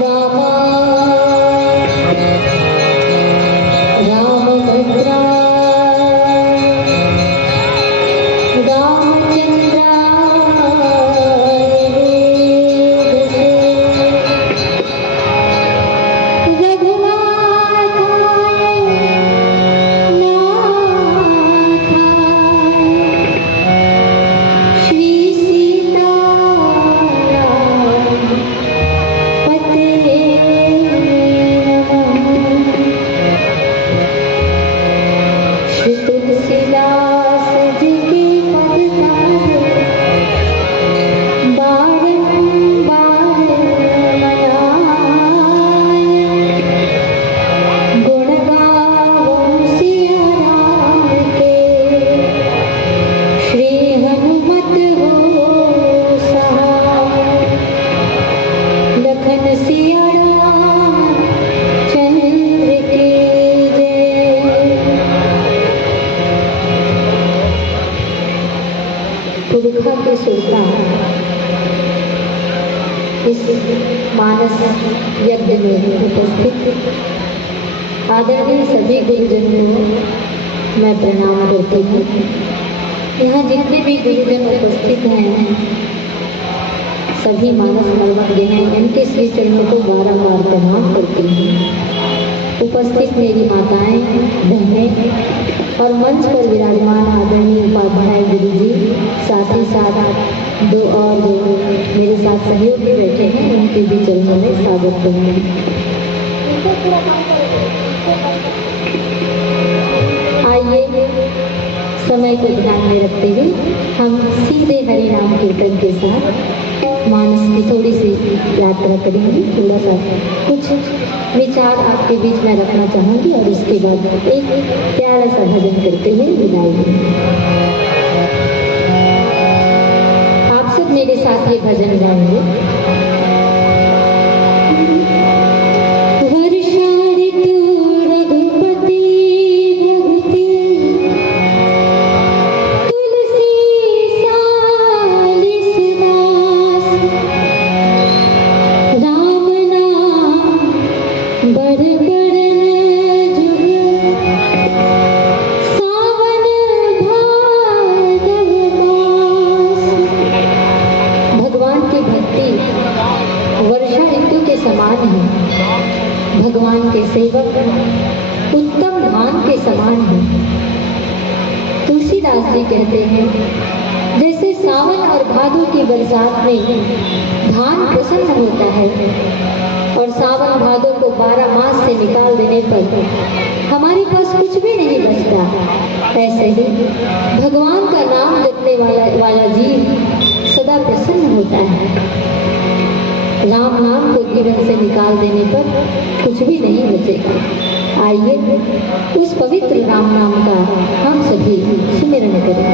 रामा रामभद्रा पुरखा के सुरता इस मानस यज्ञ में उपस्थित आदरणीय सभी गुरुजनों को मैं प्रणाम करती हूँ। यहाँ जितने भी गुरुजन उपस्थित हैं सभी मानस मर्मज्ञ हैं, इनके श्री चरणों को बारंबार प्रणाम करती हूँ। उपस्थित मेरी माताएं, बहनें और मंच पर विराजमान आदरणीय उपाध्याय गुरु जी, साथ ही साथ दो और जो मेरे साथ सहयोगी बैठे हैं उनके भी चरणों में स्वागत करूँगी। आइए समय को ध्यान में रखते हुए हम सीधे हरि नाम कीर्तन के साथ मानस की थोड़ी सी यात्रा करेंगे। थोड़ा सा कुछ विचार आपके बीच में रखना चाहूँगी और उसके बाद एक प्यारा सा भजन करते हुए विदाई दूँगी। आप सब मेरे साथ ये भजन गाएंगे। भगवान के सेवक उत्तम धान के समान है। तुलसीदास जी कहते हैं, जैसे सावन और भादों की बरसात में धान प्रसन्न होता है और सावन भादों को 12 मास से निकाल देने पर हमारे पास कुछ भी नहीं बचता, ऐसे ही भगवान का नाम जपने वाला जीव सदा प्रसन्न होता है। राम नाम को जीवन से निकाल देने पर कुछ भी नहीं बचेगा। आइए उस पवित्र राम नाम का हम सभी सुमिरन करें।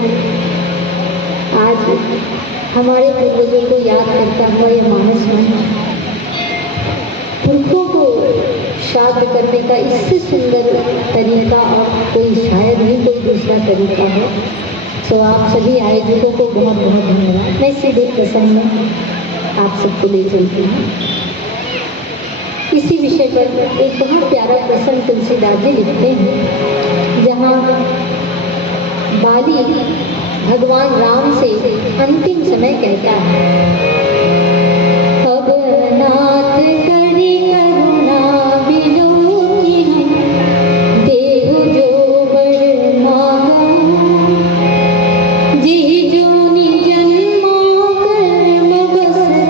आज हमारे पूर्वजों को याद करता हुआ यह मानस मंच पुरखों को श्राद्ध करने का इससे सुंदर तरीका और कोई शायद ही कोई दूसरा तरीका है। तो आप सभी आयोजकों को बहुत बहुत धन्यवाद। मैं सीधे प्रसंग में आप सबको ले चलती हूँ। इसी विषय पर एक बहुत प्यारा प्रसंग तुलसीदास जी लिखते हैं, जहाँ बाली भगवान राम से अंतिम समय कहता है, अब नाथ करी करुणा बिनोती देहु जो बर मांगो, जी जोनि जन्मो कर्म बसता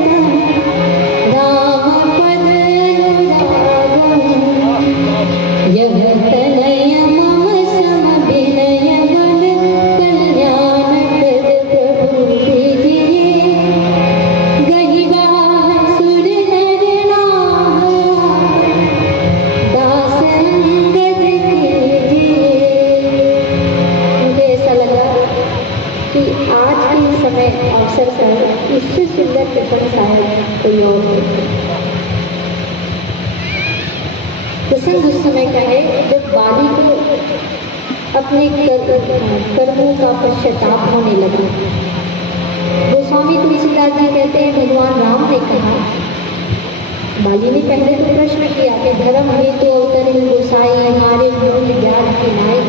राम पद अनुरागम, यह तनय मम सम विनय बल कल्याण प्रद प्रभु दीजिए, गहिवा सुर नर नाम दास अंगद कीजिए। मुझे ऐसा लगा कि आज के समय अवसर पर इससे सुंदर प्रसंग शायद कोई और नहीं। प्रसंग उस समय का है जब बाली को अपने कर्मों का पश्चाताप होने लगा। गोस्वामी तुलसीदास जी कहते हैं, भगवान राम ने कहा, बाली ने पहले तो प्रश्न किया कि धर्म हेतु अवतरे गोसाई हमारे मूल ज्ञान की नाई,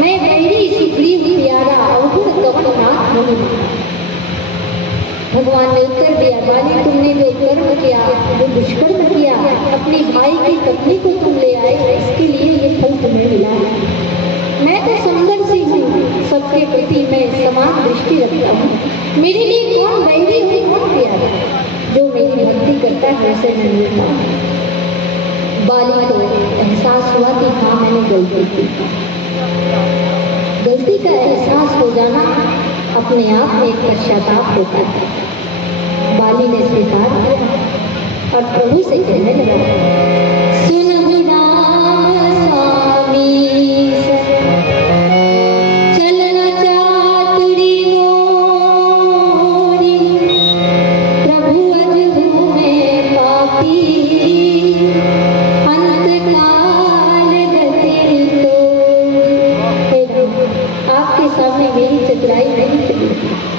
मैं मेरी सुग्रीव प्यारा अवगुण कवन नाथ नहीं। भगवान ने उत्तर दिया, बाली तुमने जो कर्म किया, जो दुष्कर्म किया, अपनी भाई की पत्नी को तुम ले आए, इसके लिए ये फल तुम्हें मिला है। मैं तो सुंदर सी हूँ, सबके प्रति मैं समान दृष्टि रखता हूँ। मेरे लिए कौन वैरी है, कौन प्यारा, जो मेरी भक्ति करता है उसे मैं मिलता हूँ। बाली को एहसास हुआ कि हाँ मैंने गलती की। गलती का एहसास हो जाना अपने आप में एक पश्चाताप होता है। बाली ने स्वीकार किया और प्रभु से कहने लगा, सुन राम स्वामी चलना चातुरी मोरी, प्रभु अजहु में पापी, अंत काल गति तो। आपके सामने मेरी चतुराई नहीं चली,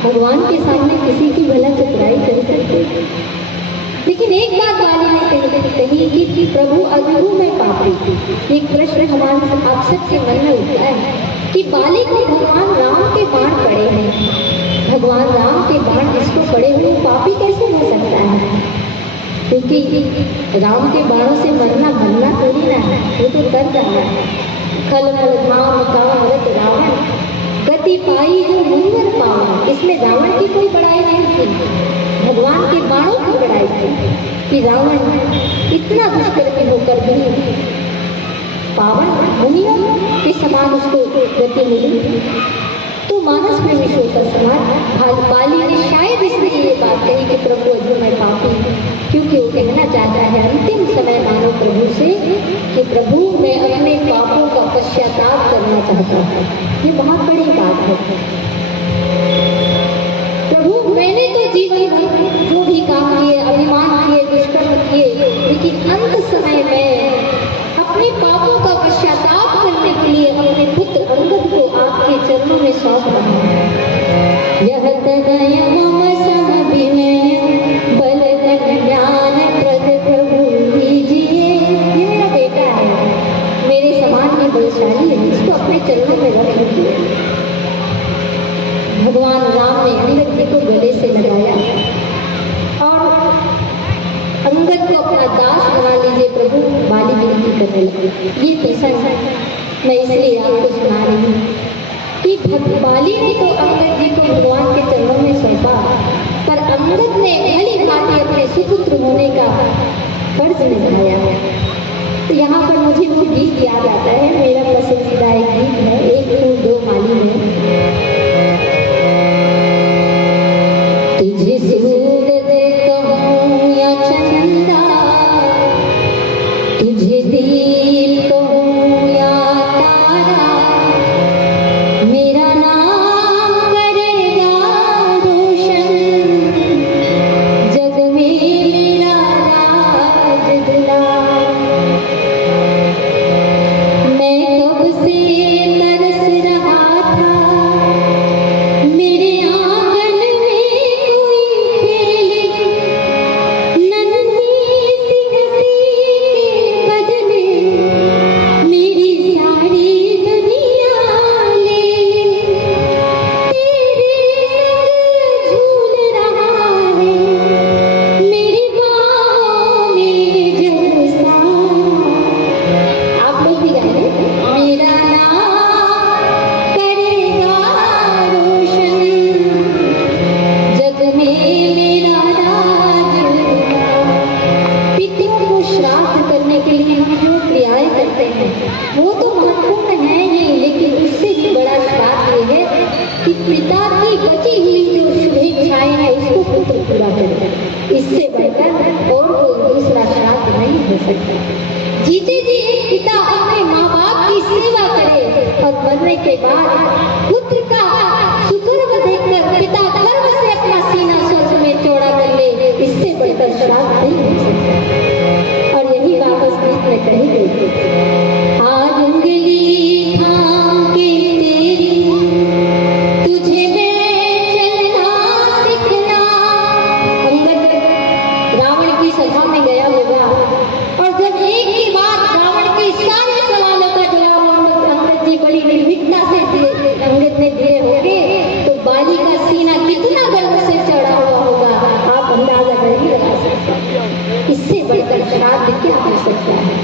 भगवान के सामने किसी की भला चतुराई कर सकते। लेकिन एक बात बाली ने कही कि प्रभु अजहु में पापी। एक प्रश्न हमारे आप सबके मन में उठता है कि बाली को भगवान राम के बाण पड़े हैं, भगवान राम के बाण जिसको पड़े हुए पापी कैसे हो सकता है? क्योंकि राम के बाणों से मरना मरना थोड़ी ना है, वो तो कर रहा है। खल मल धाम काम रत रावण, गति पाई जो मुनिवर पावन। इसमें रावण की कोई बड़ाई नहीं थी, भगवान के बाणों की बड़ाई थी कि रावण इतना दुष्कर्मी होकर भी पावन मुनियों के समान उसको गति मिली। तो मानस में विश्व का समान बाली ने शायद इसलिए ये बात कही कि प्रभु अजहु में पापी, क्योंकि वो कहना चाहता है अंतिम समय मानो प्रभु से कि प्रभु मैं अपने पापों का पश्चाताप करना चाहता हूँ। ये बहुत बड़ी बात है। प्रभु मैंने तो जीवन भर जो भी काम किए, अभिमान किए, दुष्कर्म किए, लेकिन अंत समय में अपने पापों का पश्चाताप करने के लिए अपने पुत्र अंगद को आपके चरणों में सौंप रहा हूं। यह तनय मम सम विनय बल ज्ञान प्रद प्रभु दीजिए। ये मेरा बेटा है, मेरे समान की बलशाली है, इसको अपने चरणों में रख लीजिए। भगवान राम ने अंगद जी को गले से लगाया और अंगद को अपना दास बना लीजिए प्रभु, बाली विनती करने लगी। ये प्रसंग मैं इसलिए आपको सुना रही हूँ कि बाली ने तो अंगद जी को भगवान के चरणों में सौंपा, पर अंगद ने भली भांति अपने सुपुत्र होने का फर्ज निभाया। तो यहाँ पर मुझे वो गीत याद आता है, मेरा पसंदीदा एक गीत है, एक फूल दो माली में। तुझे सूरज कहूँ या चंदा, तुझे दीप कहूँ या तारा, मेरा नाम पिता की बची हुई जो शुभेच्छाएं हैं उसको पुत्र पूरा करे। इससे बढ़कर और कोई दूसरा श्राद्ध नहीं हो सकता। जीते जी एक पिता अपने माँ बाप की सेवा करे और मरने के बाद पुत्र का सुकर्म देखकर पिता गर्व से अपना सीना स्वर्ग में चौड़ा कर ले, इससे बढ़कर श्राद्ध नहीं हो सकता। और यही बात उस गीत में कही गई थी। आज उंगली थाम के तेरी तुझे मैं चलना सिखना। अंगद रावण की सभा में गया होगा और जब एक ही बात रावण के सारे सवालों का जवाब अंगद जी बड़ी निर्भीकता से अंगद ने दिए होंगे तो बाली का सीना कितना गर्व से चढ़ा हुआ होगा, आप अंदाजा नहीं लगा सकते। इससे बढ़कर श्राद्ध क्या हो सकता है।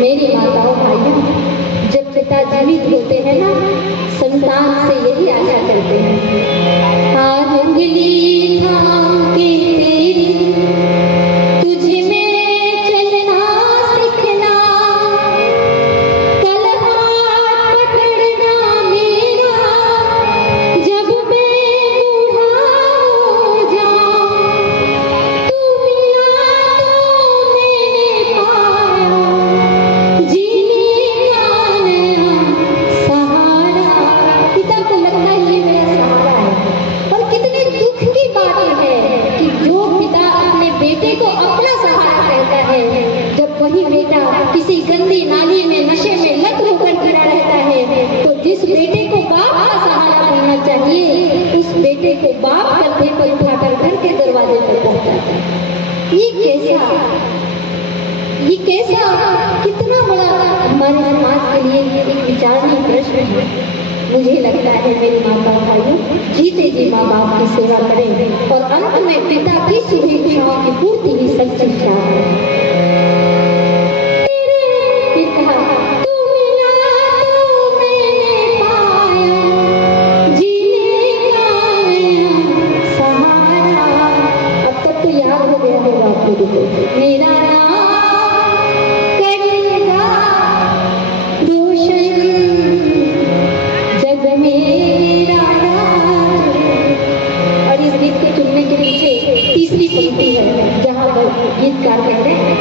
मेरी माताओं भाइयों, जब पिता जीवित होते हैं ना, संतान से यही आशा करते हैं। आज उंगली थाम के तेरी तुझे मैं चलना सिखना, कल हाथ पकड़ना मेरा जब मैं बूढ़ा हो जाऊं। तू मिला तो मैंने पाया जीने का नया सहारा। पिता को लगता है ये मेरा सहारा है। और कितने दुख की बात है कि जो पिता अपने बेटे को अपना सहारा कहता है, जब वही बेटा किसी गंदी नाली में नशे में लत होकर गिरा रहता है, तो जिस बेटे को बाप का सहारा बनना चाहिए उस बेटे को बाप कंधे पर उठाकर घर के दरवाजे पर पहुंचाता है। ये कैसा कितना बड़ा हमारे समाज के लिए एक विचारणीय प्रश्न है। मुझे लगता है मेरी माता भाइयों, जीते जी माँ बाप की सेवा करें और अंत में पिता की शुभेच्छाओं की पूर्ति ही सच्ची शाह है। फिर कहा, तू मिला तो मैंने पाया जीने का नया सहारा। अब तक तो याद हो गया होगा आप लोगों को। मेरा नाम करेगा रोशन जग मेरा राज। और इस गीत को चुनने के पीछे तीसरी पंक्ति है जहाँ पर गीतकार कहते हैं,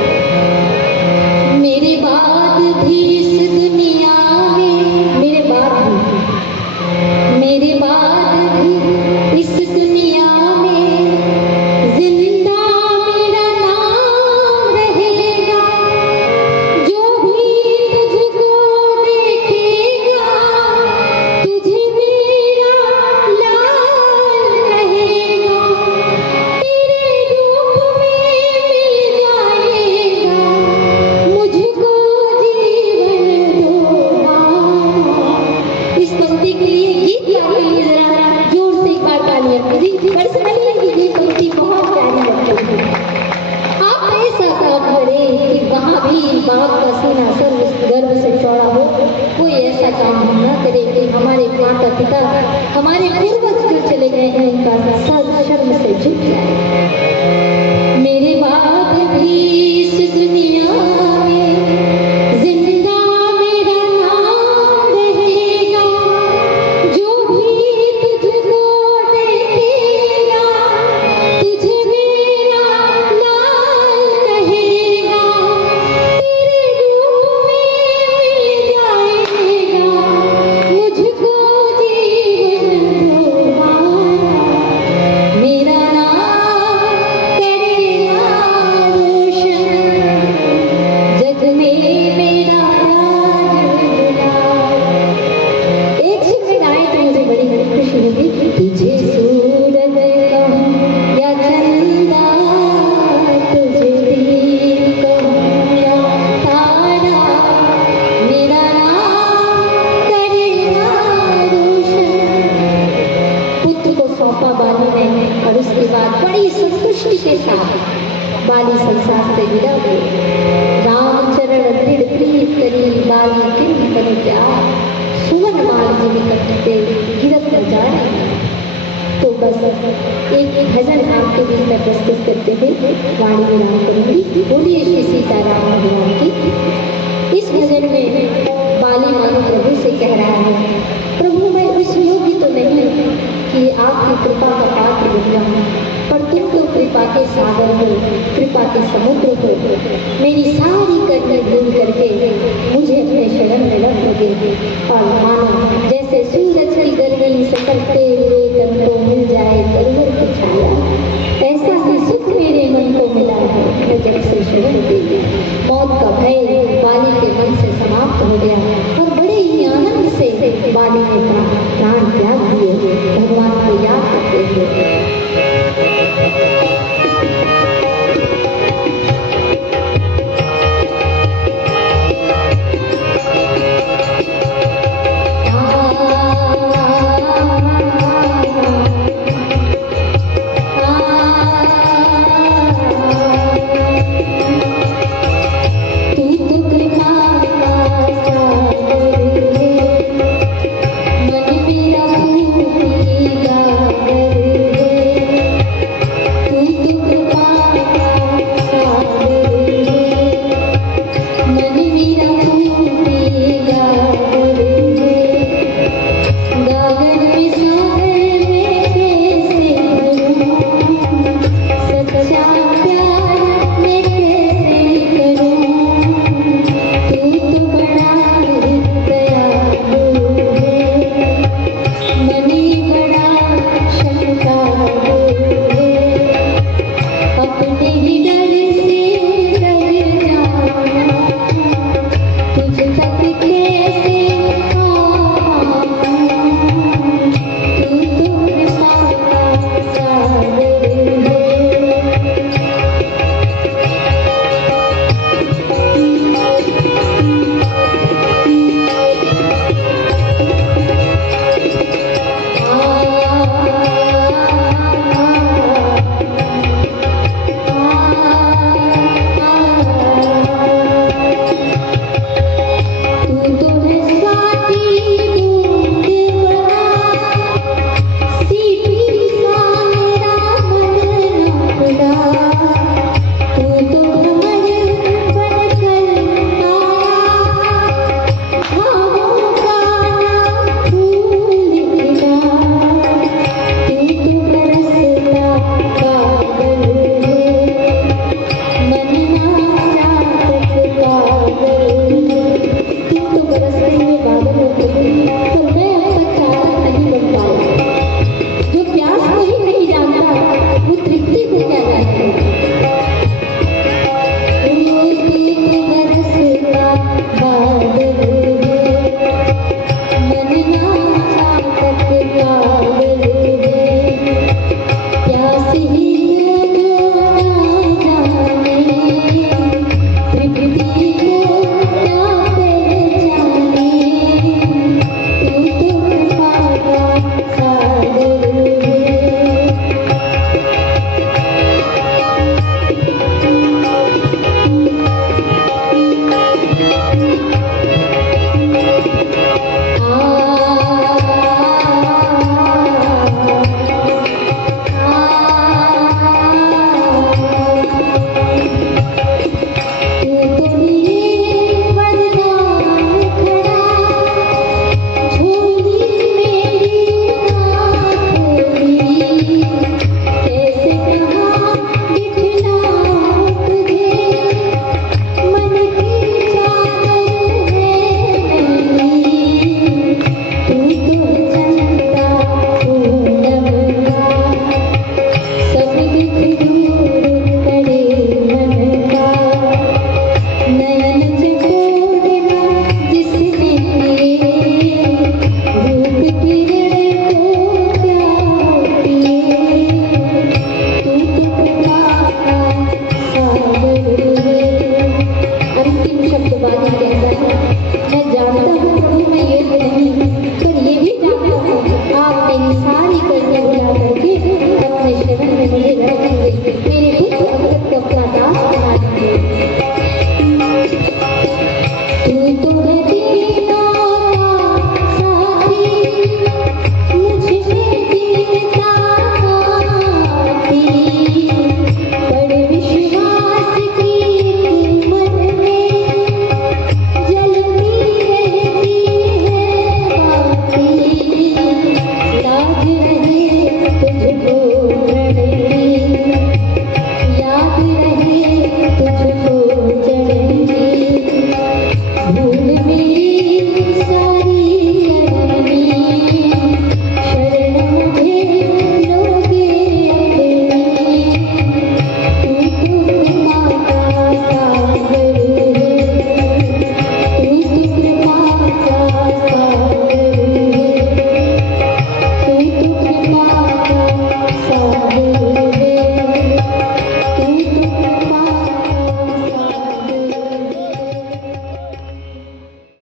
मेरे बाद भी इस दुनिया में, मेरे बाद भी इस दुनिया में जिंदा मेरा नाम रहेगा। जो भी तुझको देखेगा तुझे मेरा लाल रहेगा। तेरे रूप में मिल जाएगा मुझको जीवन दोबारा। इस पंक्ति के लिए गीतकार के लिए जरा जोर से एक बार तालियां कीजिए। पर्सनली ये पंक्ति बहुत प्यारी लगती है। आप ऐसा काम करें कि वहाँ भी बाप का सीना गर्व से चौड़ा हो। कोई ऐसा काम न करे कि हमारे माता पिता, हमारे पूर्वज जो चले गए हैं, इनका सर शर्म से झुक जाए। मेरे बाद भी इस दुनिया में जिंदा मेरा नाम रहेगा। जो भी तुझको देखेगा तुझे मेरा लाल कहेगा। तेरे रूप में मिल जाएगा मुझको जीवन दोबारा। मेरा नाम करेगा रोशन जग में मेरा राज गुलाल। एक सेकंड आए तो मुझे बड़ी खुशी होगी। तुझे सूरज कहूं या चंदा, तुझे दीप कहूं या तारा, मेरा नाम करेगा रोशन। पुत्र को सौंपा बाली ने और उसके बाद बड़ी संतुष्टि के साथ बाली संसार से विदा हुए। रामचरण दृढ़ प्रीत करी बाली किन कर क्या, सुवन माल जी निकट पे गिरत न जाए। तो बस एक भजन आपके बीच में प्रस्तुत करते हुए वाणी विराम करूंगी। बोलिए श्री सीताराम भगवान की। इस भजन में बाली मानो प्रभु से कह रहा है, कि आपकी कृपा का पात्र बन जाऊं, पर तुम तो कृपा के सागर हो, कृपा के समुद्र हो। मेरी सारी करनी भूल करके मुझे अपने शरण में रख लगे और मानो जैसे सूरज की गर्मी सकते हुए तन को मिल जाए तरवर की छाया, ऐसा ही सुख मेरे मन को मिला है मैं जब से शरण दी। मौत का भय बाली के मन से समाप्त हो गया और बड़े ही आनंद से बाली ने